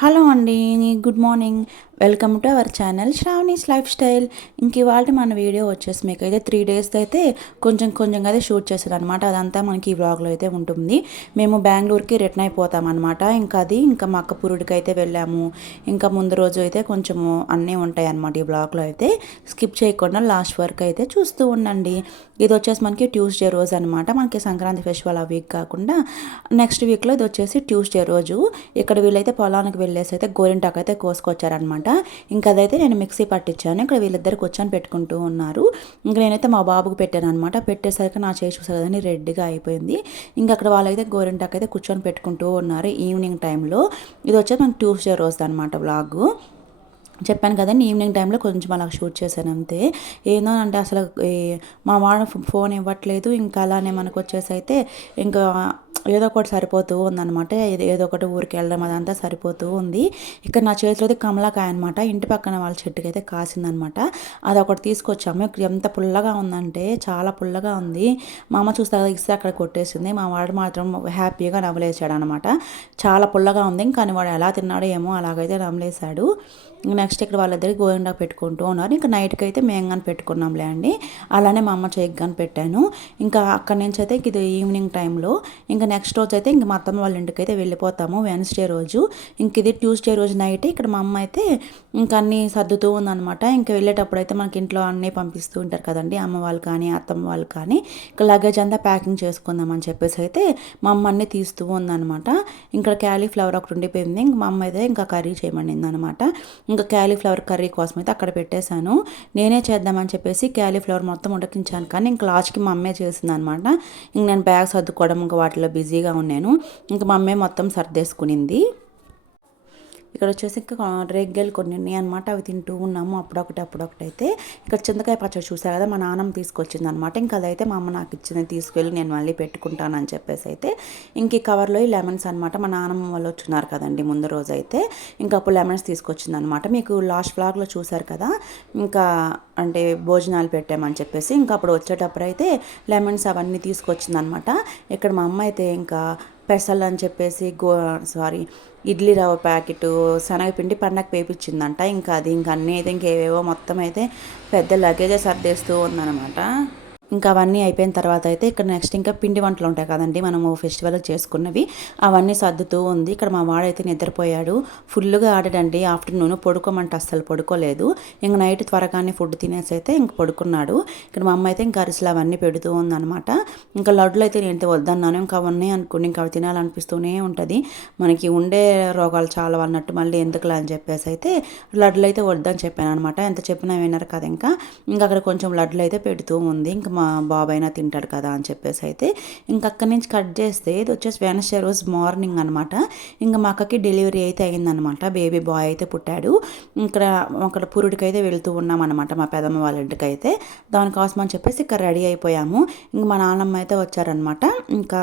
Hello అండి good morning. Welcome to our channel Sravani's lifestyle. ఇంక ఇవాళ మన వీడియో వచ్చేసి మీకు అయితే త్రీ డేస్ అయితే కొంచెం కొంచెం అయితే షూట్ చేశారు అనమాట అదంతా మనకి ఈ వ్లాగ్లో అయితే ఉంటుంది. మేము బెంగళూరుకి రిటర్న్ అయిపోతాం అనమాట ఇంకా అది ఇంకా మా అక్కపురుడికి అయితే వెళ్ళాము. ఇంకా ముందు రోజు అయితే కొంచెము అన్నీ ఉంటాయి అనమాట ఈ బ్లాగ్లో అయితే. స్కిప్ చేయకుండా లాస్ట్ వరకు అయితే చూస్తూ ఉండండి. ఇది వచ్చేసి మనకి ట్యూస్డే రోజు అనమాట మనకి సంక్రాంతి ఫెస్టివల్ ఆ వీక్ కాకుండా నెక్స్ట్ వీక్లో ఇది వచ్చేసి ట్యూస్డే రోజు. ఇక్కడ వీళ్ళైతే పొలానికి వెళ్ళేసి అయితే గోరింటాకు అయితే కోసుకొచ్చారనమాట ఇంకా అదైతే నేను మిక్సీ పట్టించాను. ఇక్కడ వీళ్ళిద్దరు కూర్చొని పెట్టుకుంటూ ఉన్నారు. ఇంకా నేనైతే మా బాబుకు పెట్టాను అనమాట పెట్టేసరికి నా చేసి చూసారు కదండి రెడ్గా అయిపోయింది. ఇంకా అక్కడ వాళ్ళైతే గోరింటాకు అయితే కూర్చొని పెట్టుకుంటూ ఉన్నారు ఈవినింగ్ టైంలో. ఇది వచ్చేసి మనకి ట్యూస్డే రోజు అనమాట బ్లాగు చెప్పాను కదండి ఈవినింగ్ టైంలో కొంచెం అలా షూట్ చేశాను అంతే. ఏందో అంటే అసలు మా వాడు ఫోన్ ఇవ్వట్లేదు ఇంకా అలానే మనకు వచ్చేసి అయితే ఇంకా ఏదో ఒకటి సరిపోతూ ఉందన్నమాట. ఏదో ఒకటి ఊరికి వెళ్ళడం అదంతా సరిపోతూ ఉంది. ఇక్కడ నా చేతిలో కమలాకాయ అనమాట ఇంటి పక్కన వాళ్ళ చెట్టుకి అయితే కాసిందనమాట అది ఒకటి తీసుకొచ్చాము. ఎంత పుల్లగా ఉందంటే చాలా పుల్లగా ఉంది. మా అమ్మ చూస్తే ఇస్తే అక్కడ కొట్టేసింది. మా వాడు మాత్రం హ్యాపీగా నవ్వలేసాడు అనమాట చాలా పుల్లగా ఉంది. కానీ వాడు ఎలా తిన్నాడో ఏమో అలాగైతే నవ్వలేశాడు. నెక్స్ట్ ఇక్కడ వాళ్ళిద్దరికి గోవిండా పెట్టుకుంటూ ఉన్నారు. ఇంకా నైట్కి అయితే మేము కానీ పెట్టుకున్నాంలే అండి. అలానే మా అమ్మ చేయకు కానీ పెట్టాను. ఇంకా అక్కడి నుంచి అయితే ఇది ఈవినింగ్ టైంలో ఇంకా నెక్స్ట్ రోజు అయితే ఇంక మా అత్తమ్మ వాళ్ళ ఇంటికి అయితే వెళ్ళిపోతాము వెన్స్డే రోజు. ఇంక ఇది ట్యూస్డే రోజు నైట్ ఇక్కడ మా అమ్మ అయితే ఇంక అన్నీ సర్దుతూ ఉందనమాట ఇంకా వెళ్ళేటప్పుడు అయితే మనకి ఇంట్లో అన్నీ పంపిస్తూ ఉంటారు కదండి. అమ్మ వాళ్ళు కానీ అత్తమ్మ వాళ్ళు కానీ. ఇంకా లగేజ్ అంతా ప్యాకింగ్ చేసుకుందామని చెప్పేసి అయితే మా అమ్మ అన్నీ తీస్తూ ఉందనమాట ఇంకా క్యాలీఫ్లవర్ ఒకటి ఉండిపోయింది. ఇంక మా అమ్మ అయితే ఇంకా కర్రీ చేయమనింది అనమాట ఇంకా క్యాలీఫ్లవర్ కర్రీ కోసం అయితే అక్కడ పెట్టేశాను. నేనే చేద్దామని చెప్పేసి క్యాలీఫ్లవర్ మొత్తం ఉడకించాను. కానీ ఇంకా లాస్ట్కి మా అమ్మే చేసింది అనమాట ఇంక నేను బ్యాగ్ సర్దుకోవడం ఇంకా వాటిలో బిజీగా ఉన్నాను. ఇంకా మా అమ్మే మొత్తం సర్దేసుకునింది. ఇక్కడ వచ్చేసి ఇంకా రేగ్గలు కొన్ని ఉన్నాయి అనమాట అవి తింటూ ఉన్నాము. అప్పుడొకటి అప్పుడొకటి అయితే ఇక్కడ చింతకాయ పచ్చడి చూసారు కదా మా నాన్నమ్మ తీసుకొచ్చింది అనమాట ఇంకా అదైతే మా అమ్మ నాకు ఇచ్చింది తీసుకెళ్ళి నేను మళ్ళీ పెట్టుకుంటానని చెప్పేసి అయితే ఇంక ఈ కవర్లో ఈ లెమన్స్ అనమాట మా నాన్నమ్మ వాళ్ళు వచ్చినారు కదండి ముందు రోజు అయితే ఇంకా అప్పుడు లెమన్స్ తీసుకొచ్చింది అనమాట మీకు లాస్ట్ ఫ్లాగ్లో చూసారు కదా ఇంకా అంటే భోజనాలు పెట్టామని చెప్పేసి ఇంకా అప్పుడు వచ్చేటప్పుడు అయితే లెమన్స్ అవన్నీ తీసుకొచ్చింది అనమాట ఇక్కడ మా అమ్మ అయితే ఇంకా పెసలు అని చెప్పేసి గో సారీ ఇడ్లీ రవ్వ ప్యాకెట్ శనగపిండి పండగ పేపించిందంట ఇంకా అది ఇంకా అన్నీ అయితే ఇంకేవేవో మొత్తం అయితే పెద్ద లగేజే సర్దేస్తూ ఉందన్నమాట. ఇంకా అవన్నీ అయిపోయిన తర్వాత అయితే ఇక్కడ నెక్స్ట్ ఇంకా పిండి వంటలు ఉంటాయి కదండి మనము ఫెస్టివల్ చేసుకున్నవి. అవన్నీ సర్దుతూ ఉంది. ఇక్కడ మా వాడైతే నిద్రపోయాడు. ఫుల్గా ఆడాడండి. ఆఫ్టర్నూన్ పడుకోమంటే అస్సలు పడుకోలేదు. ఇంక నైట్ త్వరగానే ఫుడ్ తినేసి అయితే ఇంక పడుకున్నాడు. ఇక్కడ మా అమ్మ అయితే ఇంకా అరిసెలు అవన్నీ పెడుతూ ఉందన్నమాట. ఇంకా లడ్డులు అయితే నేను వద్దన్నాను. ఇంకా అవన్నీ అనుకుని ఇంకా అవి తినాలనిపిస్తూనే ఉంటుంది. మనకి ఉండే రోగాలు చాలా అన్నట్టు మళ్ళీ ఎందుకులా అని చెప్పేసి అయితే లడ్డులు అయితే వద్దని చెప్పాను అనమాట ఎంత చెప్పినా విన్నారు కదా ఇంకా. ఇంకా అక్కడ కొంచెం లడ్డులు అయితే పెడుతూ ఉంది. ఇంకా మా బాబైనా తింటాడు కదా అని చెప్పేసి అయితే ఇంక అక్కడి నుంచి కట్ చేస్తే ఇది వచ్చేసి వెనస్డే రోజు మార్నింగ్ అనమాట ఇంకా మా అక్కకి డెలివరీ అయితే అయిందనమాట బేబీ బాయ్ అయితే పుట్టాడు. ఇక్కడ అక్కడ పురుడికి అయితే వెళ్తూ ఉన్నాం అనమాట మా పెదమ్మ వాళ్ళ ఇంటికి అయితే దానికోసం అని చెప్పేసి ఇక్కడ రెడీ అయిపోయాము. ఇంక మా నాన్నమ్మ అయితే వచ్చారనమాట ఇంకా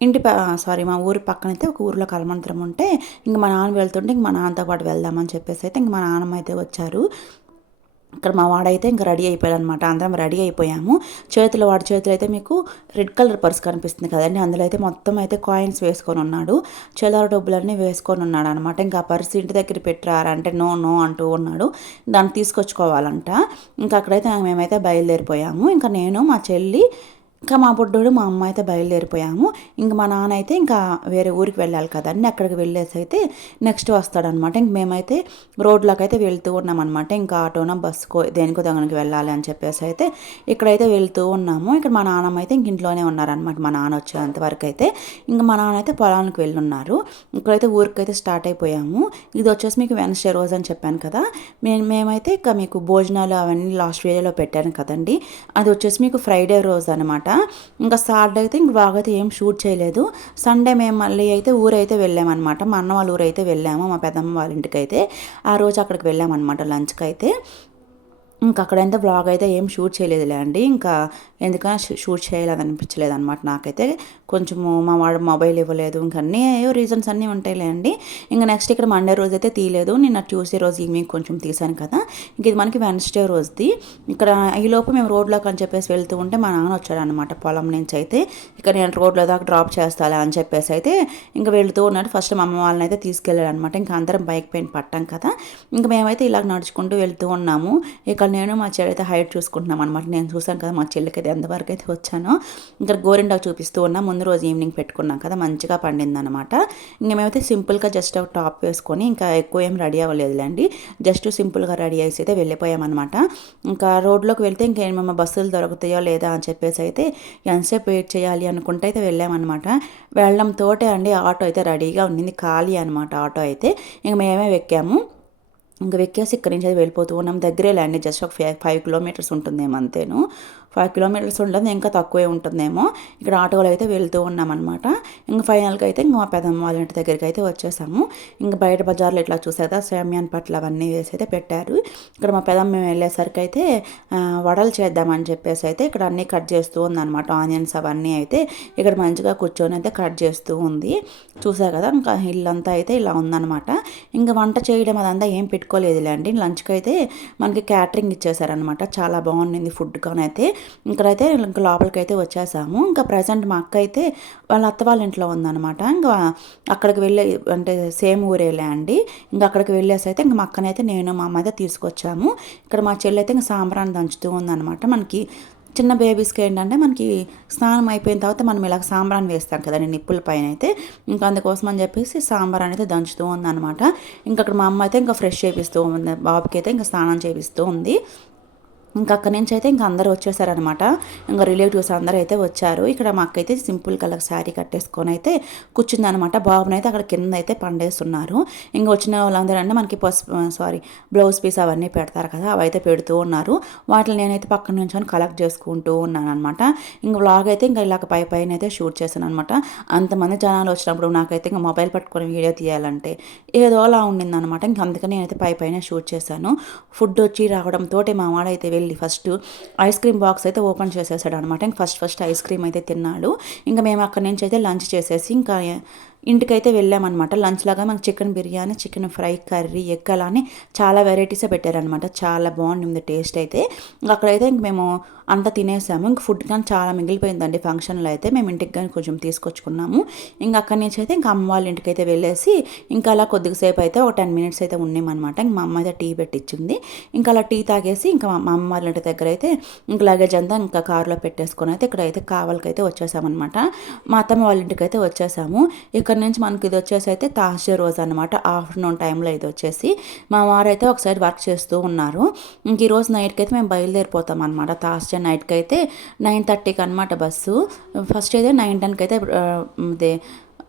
ఇంటి సారీ మా ఊరి పక్కన అయితే ఒక ఊరిలో కలమంత్రం ఉంటే ఇంక మా నాన్న వెళ్తుంటే ఇంక మా నాన్నతో పాటు వెళ్దామని చెప్పేసి అయితే ఇంక మా నాన్నమ్మ అయితే వచ్చారు. ఇక్కడ మా వాడైతే ఇంకా రెడీ అయిపోయాడనమాట. అందరం రెడీ అయిపోయాము. చేతులు వాడి చేతులు అయితే మీకు రెడ్ కలర్ పర్స్ కనిపిస్తుంది కదండి. అందులో అయితే మొత్తం అయితే కాయిన్స్ వేసుకొని ఉన్నాడు. చిల్లర డబ్బులన్నీ వేసుకొని ఉన్నాడు అనమాట ఇంకా ఆ పర్స్ ఇంటి దగ్గర పెట్టారంటే నో నో అంటూ ఉన్నాడు. దాన్ని తీసుకొచ్చుకోవాలంట. ఇంకా అక్కడైతే మేమైతే బయలుదేరిపోయాము. ఇంకా నేను మా చెల్లి ఇంకా మా బుడ్డోడు మా అమ్మ అయితే బయలుదేరిపోయాము. ఇంక మా నాన్న అయితే ఇంకా వేరే ఊరికి వెళ్ళాలి కదండి అక్కడికి వెళ్ళేసి అయితే నెక్స్ట్ వస్తాడనమాట. ఇంక మేమైతే రోడ్లోకి అయితే వెళ్తూ ఉన్నామన్నమాట ఇంకా ఆటోన బస్సుకో దేనికో దగ్గరికి వెళ్ళాలి అని చెప్పేసి అయితే ఇక్కడైతే వెళ్తూ ఉన్నాము. ఇక్కడ మా నాన్నమ్మ అయితే ఇంక ఇంట్లోనే ఉన్నారనమాట. మా నాన్న వచ్చేంత వరకు అయితే ఇంకా మా నాన్న అయితే పొలానికి వెళ్ళి ఉన్నారు ఇక్కడైతే ఊరికి అయితే స్టార్ట్ అయిపోయాము. ఇది వచ్చేసి మీకు వెనస్డే రోజు అని చెప్పాను కదా. మేము మేమైతే ఇక మీకు భోజనాలు అవన్నీ లాస్ట్ వీడియోలో పెట్టాను కదండి. అది వచ్చేసి మీకు ఫ్రైడే రోజు అనమాట. ఇంకా సాటర్డే అయితే ఇంక బాగా అయితే ఏం షూట్ చేయలేదు. సండే మేము మళ్ళీ అయితే ఊరైతే వెళ్ళామన్నమాట. మా అన్న వాళ్ళ ఊరైతే వెళ్ళాము మా పెద్దమ్మ వాళ్ళ ఇంటికి అయితే ఆ రోజు అక్కడికి వెళ్ళామన్నమాట లంచ్కి అయితే ఇంకా అక్కడైతే బ్లాగ్ అయితే ఏం షూట్ చేయలేదులే అండి. ఇంకా ఎందుకని షూట్ చేయాలని అనిపించలేదు అనమాట నాకైతే. కొంచెము మా వాడు మొబైల్ ఇవ్వలేదు. ఇంకా అన్నీ ఏవో రీజన్స్ అన్నీ ఉంటాయిలే అండి. ఇంకా నెక్స్ట్ ఇక్కడ మండే రోజు అయితే తీయలేదు. నిన్న ట్యూస్డే రోజు ఈవినింగ్ కొంచెం తీసాను కదా. ఇంక ఇది మనకి వెన్స్డే రోజుది. ఇక్కడ ఈ లోపు మేము రోడ్లోకి అని చెప్పేసి వెళ్తూ ఉంటే మా నాన్న వచ్చాడనమాట పొలం నుంచి అయితే. ఇక్కడ నేను రోడ్లో దాకా డ్రాప్ చేస్తాలే అని చెప్పేసి అయితే ఇంకా వెళుతూ ఉన్నాడు. ఫస్ట్ మా అమ్మ వాళ్ళని అయితే తీసుకెళ్ళాడు అనమాట ఇంకా అందరం బైక్ పైన పట్టాం కదా. ఇంకా మేమైతే ఇలా నడుచుకుంటూ వెళ్తూ ఉన్నాము. ఇక్కడ నేను మా చెల్లి అయితే హైట్ చూసుకుంటున్నాం అనమాట నేను చూసాను కదా మా చెల్లికి అయితే ఎంతవరకు అయితే వచ్చానో. ఇంకా గోరింటాకు చూపిస్తూ ఉన్నా. ముందు రోజు ఈవినింగ్ పెట్టుకున్నాం కదా మంచిగా పండింది అనమాట ఇంకా మేమైతే సింపుల్గా జస్ట్ ఒక టాప్ వేసుకొని ఇంకా ఎక్కువ ఏం రెడీ అవ్వలేదులేండి. జస్ట్ సింపుల్గా రెడీ అయ్యి అయితే వెళ్ళిపోయామన్నమాట. ఇంకా రోడ్లోకి వెళ్తే ఇంకేమేమో బస్సులు దొరుకుతాయో లేదా అని చెప్పేసి అయితే ఎంతసేపు వెయిట్ చేయాలి అనుకుంటే అయితే వెళ్ళామన్నమాట. వెళ్ళడం తోటే అండి ఆటో అయితే రెడీగా ఉండింది ఖాళీ అనమాట ఆటో అయితే. ఇంక మేమే ఎక్కాము ఇంకా వెక్కేసి ఇక్కడి నుంచి అది వెళ్ళిపోతూ ఉన్నాం. దగ్గరే ల్యాండ్ జస్ట్ ఒక ఫైవ్ ఫైవ్ కిలోమీటర్స్ ఉంటుందేమో అంతేను. ఫైవ్ కిలోమీటర్స్ ఉంటుంది ఇంకా తక్కువే ఉంటుందేమో. ఇక్కడ ఆటోలో అయితే వెళ్తూ ఉన్నామన్నమాట. ఇంకా ఫైనల్గా అయితే ఇంకా మా పెదమ్మ వాళ్ళ ఇంటి దగ్గరికి అయితే వచ్చేసాము. ఇంకా బయట బజార్లో ఇట్లా చూసేదా సేమ్యాన్ పట్ల అవన్నీ వేసి అయితే పెట్టారు. ఇక్కడ మా పెదమ్మ మేము వెళ్ళేసరికి అయితే వడలు చేద్దామని చెప్పేసి అయితే ఇక్కడ అన్నీ కట్ చేస్తూ ఉందన్నమాట. ఆనియన్స్ అవన్నీ అయితే ఇక్కడ మంచిగా కూర్చొని అయితే కట్ చేస్తూ ఉంది. చూసా కదా ఇంకా ఇల్లంతా అయితే ఇలా ఉందన్నమాట. ఇంకా వంట చేయడం అదంతా ఏం పెట్టుకోలేదులేండి. లంచ్కి అయితే మనకి క్యాటరింగ్ ఇచ్చేసారనమాట చాలా బాగుండింది ఫుడ్ కానైతే. ఇక్కడైతే ఇంకా లోపలికి అయితే వచ్చేసాము. ఇంకా ప్రజెంట్ మా అక్క అయితే వాళ్ళ అత్త వాళ్ళ ఇంట్లో ఉందన్నమాట. ఇంకా అక్కడికి వెళ్ళే అంటే సేమ్ ఊరేలే అండి. ఇంకా అక్కడికి వెళ్ళేసి అయితే ఇంకా మా అక్కనైతే నేను మా అమ్మ అయితే తీసుకొచ్చాము. ఇక్కడ మా చెల్లి అయితే ఇంకా సాంబ్రాన్ని దంచుతూ ఉందన్నమాట. మనకి చిన్న బేబీస్కి ఏంటంటే మనకి స్నానం అయిపోయిన తర్వాత మనం ఇలా సాంబ్రాన్ని వేస్తాం కదండి నిప్పుల పైన అయితే ఇంకా అందుకోసం అని చెప్పేసి సాంబార్ అనేది దంచుతూ ఉందన్నమాట. ఇంకా అక్కడ మా అమ్మ అయితే ఇంకా ఫ్రెష్ చేపిస్తూ ఉంది. బాబుకి అయితే ఇంకా స్నానం చేపిస్తూ ఉంది. ఇంకా అక్కడి నుంచి అయితే ఇంకా అందరూ వచ్చేసారనమాట ఇంకా రిలేటివ్స్ అందరూ అయితే వచ్చారు. ఇక్కడ మా అక్క అయితే సింపుల్ కలర్ శారీ కట్టేసుకొని అయితే కూర్చుందనమాట బాబునైతే అక్కడ కింద అయితే పండేస్తున్నారు. ఇంకా వచ్చిన వాళ్ళందరూ అంటే మనకి పసుపు సారీ బ్లౌజ్ పీస్ అవన్నీ పెడతారు కదా అవి అయితే పెడుతూ ఉన్నారు. వాటిని నేనైతే పక్కన నుంచి కలెక్ట్ చేసుకుంటూ ఉన్నాను అనమాట ఇంకా వ్లాగ్ అయితే ఇంకా ఇలాగ పై పైన అయితే షూట్ చేశాను అనమాట అంతమంది జనాలు వచ్చినప్పుడు నాకైతే ఇంకా మొబైల్ పట్టుకొని వీడియో తీయాలంటే ఏదో అలా ఉండింది అనమాట ఇంకా అందుకని నేనైతే పై పైన షూట్ చేశాను. ఫుడ్ వచ్చి రావడంతో మా వాడైతే వెళ్ళి ఫస్ట్ ఐస్ క్రీమ్ బాక్స్ అయితే ఓపెన్ చేసేసాడు అనమాట ఇంక ఫస్ట్ ఫస్ట్ ఐస్ క్రీమ్ అయితే తిన్నాడు. ఇంకా మేము అక్కడి నుంచి అయితే లంచ్ చేసేసి ఇంకా ఇంటికైతే వెళ్ళామన్నమాట. లంచ్ లాగా మనకి chicken biryani chicken fry curry egg అలానే అని చాలా వెరైటీసే పెట్టారనమాట చాలా బాగుంది టేస్ట్ అయితే. అక్కడైతే ఇంక మేము అంతా తినేసాము. ఇంక ఫుడ్ కానీ చాలా మిగిలిపోయిందండి ఫంక్షన్లో అయితే. మేము ఇంటికి కానీ కొంచెం తీసుకొచ్చుకున్నాము. ఇంకా అక్కడి నుంచి అయితే ఇంకా అమ్మ వాళ్ళ ఇంటికి అయితే వెళ్ళేసి ఇంకా అలా కొద్దిసేపు అయితే ఒక టెన్ మినిట్స్ అయితే ఉన్నామన్నమాట. ఇంక మా అమ్మ అయితే టీ పెట్టించింది ఇంకా అలా టీ తాగేసి ఇంకా మా అమ్మ వాళ్ళ ఇంటి దగ్గర అయితే ఇంకా లగేజ్ అంతా ఇంకా కారులో పెట్టేసుకొని అయితే ఇక్కడ అయితే కావాలకైతే వచ్చేసామన్నమాట. మా అత్తమ్మ వాళ్ళ ఇంటికి అయితే వచ్చేసాము. ఇక్కడ నుంచి మనకి ఇది వచ్చేసి అయితే తాజా రోజు అనమాట ఆఫ్టర్నూన్ టైంలో ఇది వచ్చేసి మా వారు అయితే ఒకసారి వర్క్ చేస్తూ ఉన్నారు. ఇంక ఈరోజు నైట్కి అయితే మేము బయలుదేరిపోతాం అనమాట తాజా నైట్కి అయితే నైన్ థర్టీకి అనమాట బస్సు. ఫస్ట్ అయితే నైన్ టెన్కి అయితే ఇదే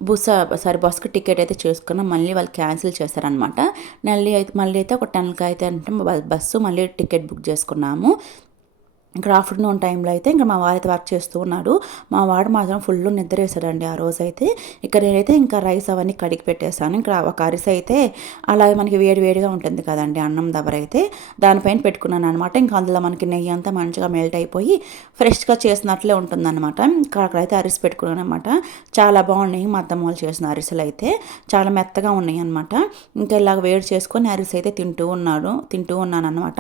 బుస్ సారీ బస్కి టికెట్ అయితే చేసుకున్నాం. మళ్ళీ వాళ్ళు క్యాన్సిల్ చేశారనమాట మళ్ళీ అయితే మళ్ళీ అయితే ఒక టెన్కి అయితే అంటే బస్సు మళ్ళీ టికెట్ బుక్ చేసుకున్నాము. ఇక్కడ ఆఫ్టర్నూన్ టైంలో అయితే ఇంకా మా వారైతే వర్క్ చేస్తూ ఉన్నాడు. మా వాడు మాత్రం ఫుల్ నిద్ర వేసాడండి ఆ రోజు అయితే ఇక్కడ నేనైతే ఇంకా రైస్ అవన్నీ కడిగి పెట్టేశాను ఇంకా ఒక అరిసె అయితే అలాగే మనకి వేడి వేడిగా ఉంటుంది కదండి అన్నం దబర అయితే. దానిపైన పెట్టుకున్నాను అనమాట ఇంకా అందులో మనకి నెయ్యి అంతా మంచిగా మెల్ట్ అయిపోయి ఫ్రెష్గా చేసినట్లే ఉంటుందన్నమాట. ఇంకా అక్కడైతే అరిసి పెట్టుకున్నాను అనమాట చాలా బాగున్నాయి మా అత్తమ్మ వాళ్ళు చేసిన అరిసెలు అయితే. చాలా మెత్తగా ఉన్నాయి అనమాట ఇంకా ఇలాగ వేడి చేసుకొని అరిసి అయితే తింటూ ఉన్నాడు తింటూ ఉన్నాను అనమాట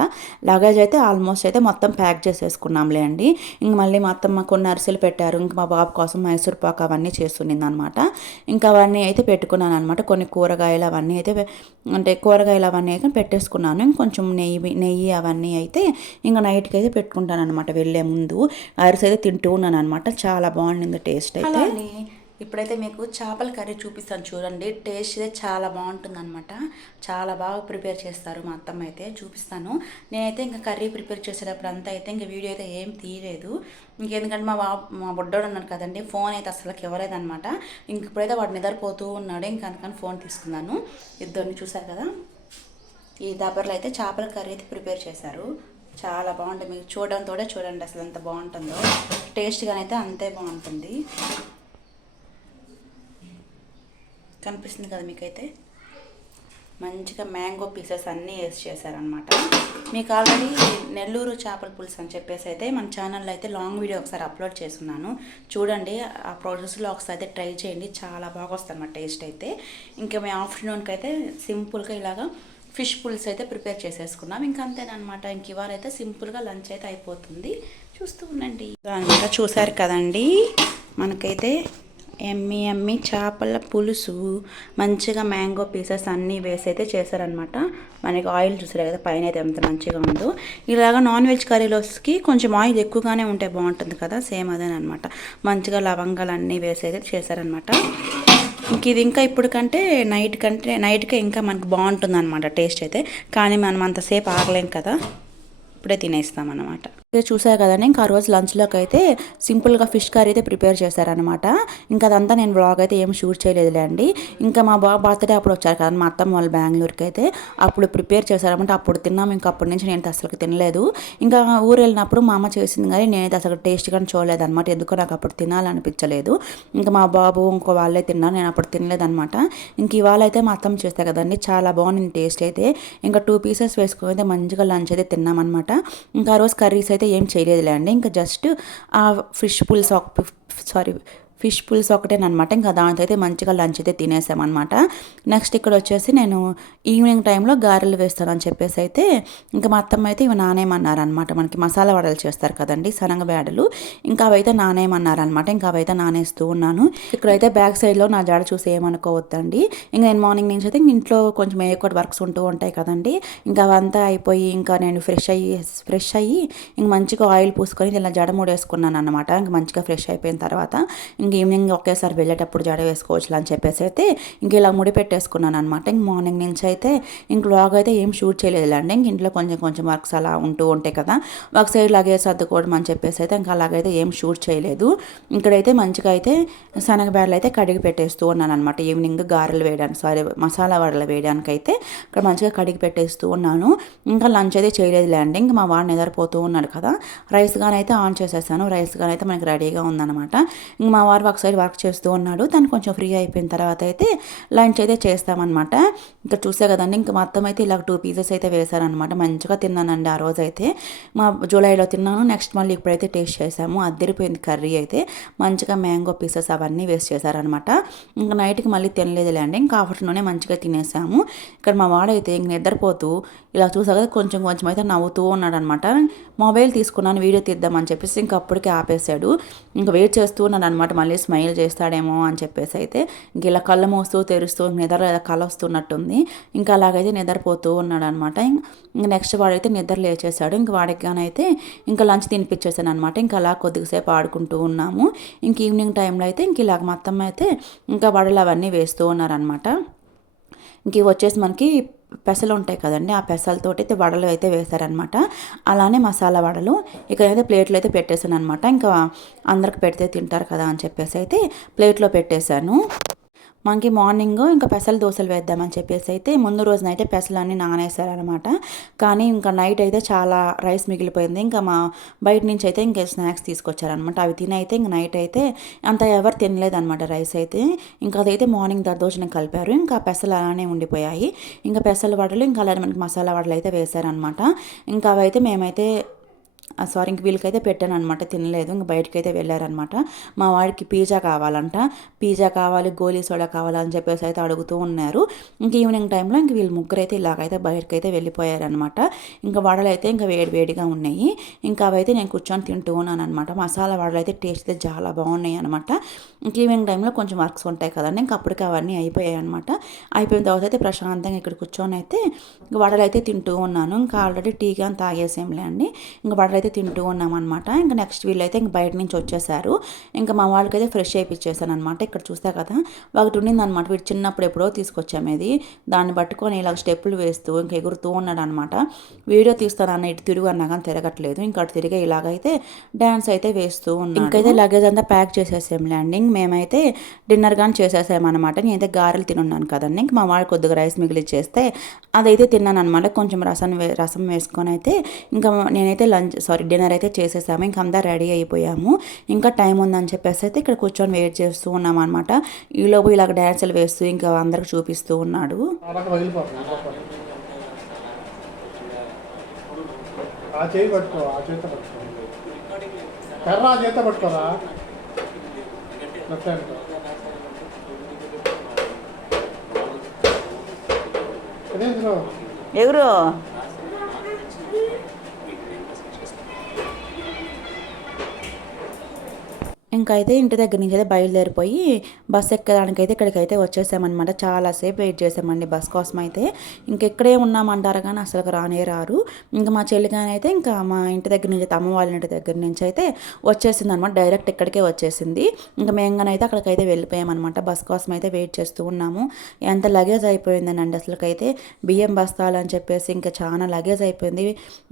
లగేజ్ అయితే ఆల్మోస్ట్ అయితే మొత్తం ప్యాక్ చేసేసుకున్నాంలే అండి. ఇంక మళ్ళీ మా అత్తమ్మ కొన్ని అరిసెలు పెట్టారు. ఇంకా మా బాబు కోసం మైసూర్ పాక్ అవన్నీ చేస్తుండింది అనమాట ఇంకా అవన్నీ అయితే పెట్టుకున్నాను అనమాట కొన్ని కూరగాయలు అవన్నీ అయితే అంటే కూరగాయలు అవన్నీ అయితే పెట్టేసుకున్నాను. ఇంకొంచెం నెయ్యి నెయ్యి అవన్నీ అయితే ఇంకా నైట్కి అయితే పెట్టుకుంటాను అనమాట వెళ్ళే ముందు. అరిసి అయితే తింటూ ఉన్నాను అనమాట చాలా బాగుండింది టేస్ట్ అయితే. ఇప్పుడైతే మీకు చేపల కర్రీ చూపిస్తాను చూడండి. టేస్ట్ అయితే చాలా బాగుంటుంది అనమాట చాలా బాగా ప్రిపేర్ చేస్తారు మా అత్తమ్మ అయితే చూపిస్తాను. నేనైతే ఇంకా కర్రీ ప్రిపేర్ చేసేటప్పుడు అంతా అయితే ఇంకా వీడియో అయితే ఏం తీయలేదు. ఇంకెందుకంటే మా బాబు మా బుడ్డోడు ఉన్నాడు కదండి ఫోన్ అయితే అసలుకి ఇవ్వలేదన్నమాట. ఇంక ఇప్పుడైతే వాడు నిద్రపోతూ ఉన్నాడు ఇంక అందుకని ఫోన్ తీసుకున్నాను. ఇద్దరిని చూసారు కదా? ఈ దబ్బర్లో అయితే చేపల కర్రీ అయితే ప్రిపేర్ చేశారు. చాలా బాగుంటుంది మీకు చూడడంతో చూడండి అసలు ఎంత బాగుంటుందో. టేస్ట్గానైతే అంతే బాగుంటుంది. కనిపిస్తుంది కదా మీకైతే? మంచిగా మ్యాంగో పీసెస్ అన్నీ వేసి చేశారనమాట మీకు ఆల్రెడీ నెల్లూరు చేపల పులుసు అని చెప్పేసి అయితే మన ఛానల్లో అయితే లాంగ్ వీడియో ఒకసారి అప్లోడ్ చేస్తున్నాను. చూడండి ఆ ప్రాసెస్లో ఒకసారి అయితే ట్రై చేయండి. చాలా బాగా వస్తుంది అన్నమాట టేస్ట్ అయితే. ఇంకా మేము ఆఫ్టర్నూన్కి అయితే సింపుల్గా ఇలాగా ఫిష్ పులుసు అయితే ప్రిపేర్ చేసేసుకున్నాం. ఇంకా అంతేనమాట ఇంక ఇవాళ అయితే సింపుల్గా లంచ్ అయితే అయిపోతుంది. చూస్తూ ఉండండి. అనమాట చూసారు కదండి? మనకైతే ఎమ్మి ఎమ్మి చేపల పులుసు మంచిగా మ్యాంగో పీసెస్ అన్నీ వేసి అయితే చేశారనమాట మనకి ఆయిల్ చూసారు కదా పైన అయితే ఎంత మంచిగా ఉందో. ఇలాగా నాన్ వెజ్ కర్రీలోస్కి కొంచెం ఆయిల్ ఎక్కువగానే ఉంటే బాగుంటుంది కదా సేమ్ అదేనమాట మంచిగా లవంగాలు అన్నీ వేసి అయితే చేశారనమాట ఇంక ఇది ఇంకా ఇప్పుడు కంటే నైట్ కంటే నైట్కే ఇంకా మనకు బాగుంటుంది అనమాట టేస్ట్ అయితే. కానీ మనం అంతసేపు ఆగలేం కదా ఇప్పుడే తినేస్తాం అనమాట చూసారు కదండి ఇంకా ఆ రోజు లంచ్లోకి అయితే సింపుల్గా ఫిష్ కర్రీ అయితే ప్రిపేర్ చేశారనమాట ఇంకా అదంతా నేను బ్లాగ్ అయితే ఏం షూట్ చేయలేదులే అండి. ఇంకా మా బాబు బర్త్డే అప్పుడు వచ్చారు కదా మా అత్తమ్మ వాళ్ళు బెంగళూరుకి అయితే అప్పుడు ప్రిపేర్ చేశారనమాట అప్పుడు తిన్నాం ఇంకా అప్పటి నుంచి నేను అసలు తినలేదు. ఇంకా ఊరు వెళ్ళినప్పుడు మా అమ్మ చేసింది కానీ నేనైతే అసలు టేస్ట్ కానీ చూడలేదు అనమాట ఎందుకో నాకు అప్పుడు తినాలనిపించలేదు. ఇంకా మా బాబు ఇంకో వాళ్ళే తిన్నాను నేను అప్పుడు తినలేదనమాట ఇంక ఇవాళ అయితే మా అత్తమ్మ చేస్తారు కదండి చాలా బాగుంది టేస్ట్ అయితే. ఇంకా టూ పీసెస్ వేసుకుని అయితే మంచిగా లంచ్ అయితే తిన్నామన్నమాట. ఇంకా ఆ రోజు కర్రీస్ అయితే ఏం చేయలేదులే అండి. ఇంకా జస్ట్ ఆ fish sack sorry fish pulls ఒకటేనమాట. ఇంకా దాంతో అయితే మంచిగా లంచ్ అయితే తినేసామన్నమాట. నెక్స్ట్ ఇక్కడ వచ్చేసి నేను ఈవినింగ్ టైంలో గారెలు వేస్తాను అని చెప్పేసి అయితే ఇంకా మా అత్తమ్మ అయితే ఇవి నానేయమన్నారనమాట మనకి మసాలా వడలు చేస్తారు కదండి శనగబేడలు ఇంకా అవైతే నానేయమన్నారనమాట ఇంకా అవైతే నానేస్తూ ఉన్నాను. ఇక్కడైతే బ్యాక్ సైడ్లో నా జాడ చూసి ఏమనుకోవద్దండి. ఇంకా నేను మార్నింగ్ నుంచి అయితే ఇంట్లో కొంచెం ఏ ఒకటి వర్క్స్ ఉంటూ ఉంటాయి కదండి. ఇంకా అవంతా అయిపోయి ఇంకా నేను ఫ్రెష్ అయ్యి ఫ్రెష్ అయ్యి ఇంక మంచిగా ఆయిల్ పూసుకొని ఇలా జడ మూడేసుకున్నాను అనమాట ఇంక మంచిగా ఫ్రెష్ అయిపోయిన తర్వాత ఇంక ఈవినింగ్ ఒకేసారి వెళ్ళేటప్పుడు జడ వేసుకోవచ్చు అని చెప్పేసి అయితే ఇంక ఇలా ముడి పెట్టేసుకున్నాను అనమాట ఇంక మార్నింగ్ నుంచి అయితే ఇంక వ్లాగ్ అయితే ఏం షూట్ చేయలేదులేండి ఇంక ఇంట్లో కొంచెం కొంచెం వర్క్స్ అలా ఉంటూ ఉంటాయి కదా. ఒక సైడ్ లాగే సర్దుకోవడం అని చెప్పేసి అయితే ఇంకా అలాగైతే ఏం షూట్ చేయలేదు. ఇక్కడైతే మంచిగా అయితే శనగబేడలు అయితే కడిగి పెట్టేస్తూ ఉన్నాను అనమాట ఈవినింగ్ గారెలు వేయడానికి సారీ మసాలా వడలు వేయడానికి అయితే ఇక్కడ మంచిగా కడిగి పెట్టేస్తూ ఉన్నాను. ఇంకా లంచ్ అయితే చేయలేదు లేండి ఇంకా మా వాడిని నిద్రపోతూ ఉన్నాడు కదా. రైస్ గానైతే ఆన్ చేసేసాను. రైస్ గానైతే మనకి రెడీగా ఉందన్నమాట. ఇంక మా వారు వారు ఒక సైడ్ వర్క్ చేస్తూ ఉన్నాడు. తను కొంచెం ఫ్రీ అయిపోయిన తర్వాత అయితే లంచ్ అయితే చేస్తామన్నమాట. ఇంకా చూసే కదండి ఇంకా మొత్తం అయితే ఇలా టూ పీసెస్ అయితే వేశారనమాట మంచిగా తిన్నానండి ఆ రోజు అయితే. మా జూలైలో తిన్నాను నెక్స్ట్ మళ్ళీ ఇప్పుడైతే టేస్ట్ చేసాము అద్దరిపోయింది కర్రీ అయితే. మంచిగా మ్యాంగో పీసెస్ అవన్నీ వేస్ట్ చేశారనమాట ఇంకా నైట్కి మళ్ళీ తినలేదులే అండి. ఇంకా ఆఫ్టర్నూనే మంచిగా తినేసాము. ఇక్కడ మా వాడైతే ఇంక నిద్రపోతూ ఇలా చూసా కదా కొంచెం కొంచెం అయితే నవ్వుతూ ఉన్నాడు అనమాట మొబైల్ తీసుకున్నాను వీడియో తీద్దామని చెప్పేసి ఇంకా అప్పటికే ఆపేశాడు. ఇంకా వెయిట్ చేస్తూ ఉన్నాడు అనమాట మళ్ళీ స్మైల్ చేస్తాడేమో అని చెప్పేసి అయితే ఇంక ఇలా కళ్ళు మోస్తూ తెరుస్తూ నిద్ర కళ వస్తున్నట్టుంది. ఇంకా అలాగైతే నిద్రపోతూ ఉన్నాడు అనమాట ఇంకా నెక్స్ట్ వాడైతే నిద్ర లేచేసాడు ఇంక వాడికి కానైతే ఇంకా లంచ్ తినిపించేసాను అనమాట ఇంకా అలా కొద్దిసేపు ఆడుకుంటూ ఉన్నాము. ఇంక ఈవినింగ్ టైంలో అయితే ఇంక ఇలాగ మొత్తం అయితే ఇంకా వడలు అవన్నీ వేస్తూ ఉన్నారనమాట. ఇంక వచ్చేసి మనకి పెసలు ఉంటాయి కదండి ఆ పెసలతోటి అయితే వడలు అయితే వేశారనమాట. అలానే మసాలా వడలు ఇక్కడ అయితే ప్లేట్లో అయితే పెట్టేశాను అనమాట ఇంకా అందరికి పెడితే తింటారు కదా అని చెప్పేసి అయితే ప్లేట్లో పెట్టేశాను. మనకి మార్నింగ్ ఇంకా పెసలు దోశలు వేద్దామని చెప్పేసి అయితే ముందు రోజున అయితే పెసలు అన్నీ నానేసారనమాట కానీ ఇంకా నైట్ అయితే చాలా రైస్ మిగిలిపోయింది. ఇంకా మా బయట నుంచి అయితే ఇంకా స్నాక్స్ తీసుకొచ్చారనమాట అవి తిని అయితే ఇంక నైట్ అయితే అంత ఎవరు తినలేదనమాట రైస్ అయితే. ఇంకా అదైతే మార్నింగ్ దద్దోజనం కలిపారు. ఇంకా పెసలు అలానే ఉండిపోయాయి. ఇంకా పెసలు వడలు ఇంకా అలానే మనకి మసాలా వడలు అయితే వేశారనమాట ఇంకా అవైతే మేమైతే సారీ ఇంక వీళ్ళకైతే పెట్టాను అనమాట తినలేదు ఇంక బయటకైతే వెళ్ళారనమాట మా వాడికి పిజ్జా కావాలంట. పిజ్జా కావాలి గోలీ సోడా కావాలని చెప్పేసి అయితే అడుగుతూ ఉన్నారు. ఇంక ఈవినింగ్ టైంలో ఇంక వీళ్ళు ముగ్గురు అయితే ఇలాగైతే బయటకైతే వెళ్ళిపోయారనమాట ఇంకా వడలు అయితే ఇంకా వేడి వేడిగా ఉన్నాయి. ఇంకా అవైతే నేను కూర్చొని తింటూ ఉన్నాను అనమాట మసాలా వడలు అయితే టేస్ట్ అయితే చాలా బాగున్నాయి అనమాట ఇంక ఈవినింగ్ టైంలో కొంచెం వర్క్స్ ఉంటాయి కదండి ఇంకా అప్పటికి అవన్నీ అయిపోయాయి అనమాట అయిపోయిన తర్వాత అయితే ప్రశాంతంగా ఇక్కడ కూర్చొని అయితే ఇంక వడలు అయితే తింటూ ఉన్నాను. ఇంకా ఆల్రెడీ టీ కానీ తాగేసేంలే అండి. ఇంకా వడలు అయితే తింటూ ఉన్నామన్నమాట. ఇంకా నెక్స్ట్ వీళ్ళైతే ఇంక బయట నుంచి వచ్చేసారు. ఇంకా మా వాళ్ళకైతే ఫ్రెష్ అయిపించేసాను అనమాట ఇక్కడ చూస్తే కదా ఒకటి ఉండిందనమాట వీడు చిన్నప్పుడు ఎప్పుడో తీసుకొచ్చాము ఇది. దాన్ని పట్టుకొని ఇలా స్టెప్పులు వేస్తూ ఇంక ఎగురుతూ ఉన్నాడు అనమాట వీడియో తీస్తానన్న ఇటు తిరుగు అన్నా కానీ తిరగట్లేదు. ఇంకా అటు తిరిగే ఇలాగైతే డ్యాన్స్ అయితే వేస్తూ ఉన్నాం ఇంకైతే లగేజ్ అంతా ప్యాక్ చేసేసాం ల్యాండింగ్ మేమైతే డిన్నర్ కానీ చేసేసామన్నమాట. నేనైతే గారెలు తినున్నాను కదండి. ఇంక మా వాడు కొద్దిగా రైస్ మిగిలిచ్చేస్తే అదైతే తిన్నాను అనమాట కొంచెం రసం రసం వేసుకొని అయితే ఇంకా నేనైతే లంచ్ సారీ డిన్నర్ అయితే చేసేసాము. ఇంకా అంతా రెడీ అయిపోయాము. ఇంకా టైం ఉందని చెప్పేసి అయితే ఇక్కడ కూర్చొని వెయిట్ చేస్తూ ఉన్నాం అనమాట ఈలోపు ఇలాగ డ్యాన్సులు వేస్తూ ఇంకా అందరికి చూపిస్తూ ఉన్నాడు. అక్కడ వదిలిపోతుంది ఆ చేయి పట్టుకో ఆ చేత పట్టుకో. కర్ర ఆ చేత పట్టుకోరా? Left hand. ఇదేంద్రో ఇంకైతే ఇంటి దగ్గర నుంచి అయితే బయలుదేరిపోయి బస్ ఎక్కడానికి అయితే ఇక్కడికైతే వచ్చేసామన్నమాట. చాలాసేపు వెయిట్ చేసామండి బస్ కోసం అయితే. ఇంకెక్కడే ఉన్నామంటారు కానీ అసలు రానే రారు. ఇంకా మా చెల్లి కానీ అయితే ఇంకా మా ఇంటి దగ్గర నుంచి అయితే అమ్మ వాళ్ళ ఇంటి దగ్గర నుంచి అయితే వచ్చేసింది అనమాట డైరెక్ట్ ఇక్కడికే వచ్చేసింది. ఇంకా మేము కానీ అయితే అక్కడికైతే వెళ్ళిపోయామన్నమాట. బస్ కోసం అయితే వెయిట్ చేస్తూ ఉన్నాము. ఎంత లగేజ్ అయిపోయిందనండి అసలుకైతే. బియ్యం బస్తాలు అని చెప్పేసి ఇంకా చాలా లగేజ్ అయిపోయింది.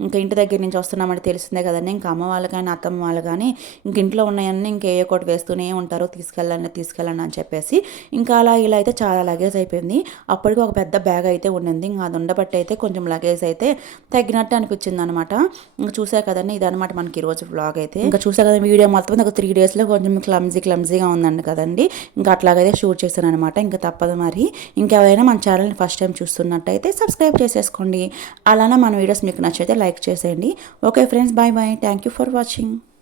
ఇంకా ఇంటి దగ్గర నుంచి వస్తున్నామంటే తెలిసిందే కదండి. ఇంకా అమ్మ వాళ్ళు కానీ అత్తమ్మ వాళ్ళు కానీ ఇంక ఇంట్లో ఉన్నాయన్నీ ఇంకా ఏ ఒకటి వేస్తూనే ఉంటారు తీసుకెళ్ళండి తీసుకెళ్ళండి అని చెప్పేసి ఇంకా అలా ఇలా అయితే చాలా లగేజ్ అయిపోయింది. అప్పటికి ఒక పెద్ద బ్యాగ్ అయితే ఉండింది. ఇంకా అది ఉండబట్టి అయితే కొంచెం లగేజ్ అయితే తగ్గినట్టు అనిపించింది అనమాట ఇంకా చూసా కదండి ఇదనమాట మనకి ఈరోజు బ్లాగ్ అయితే. ఇంకా చూసా కదా వీడియో మొత్తం ఒక త్రీ డేస్లో కొంచెం క్లమ్జీ క్లమ్జీగా ఉందండి కదండి. ఇంకా అట్లాగైతే షూట్ చేశాను అనమాట ఇంకా తప్పదు మరి. ఇంకెవరైనా మన ఛానల్ని ఫస్ట్ టైం చూస్తున్నట్టయితే సబ్స్క్రైబ్ చేసేసుకోండి. అలానే మన వీడియోస్ మీకు నచ్చితే లైక్ చేసేయండి. Okay friends bye bye thank you for watching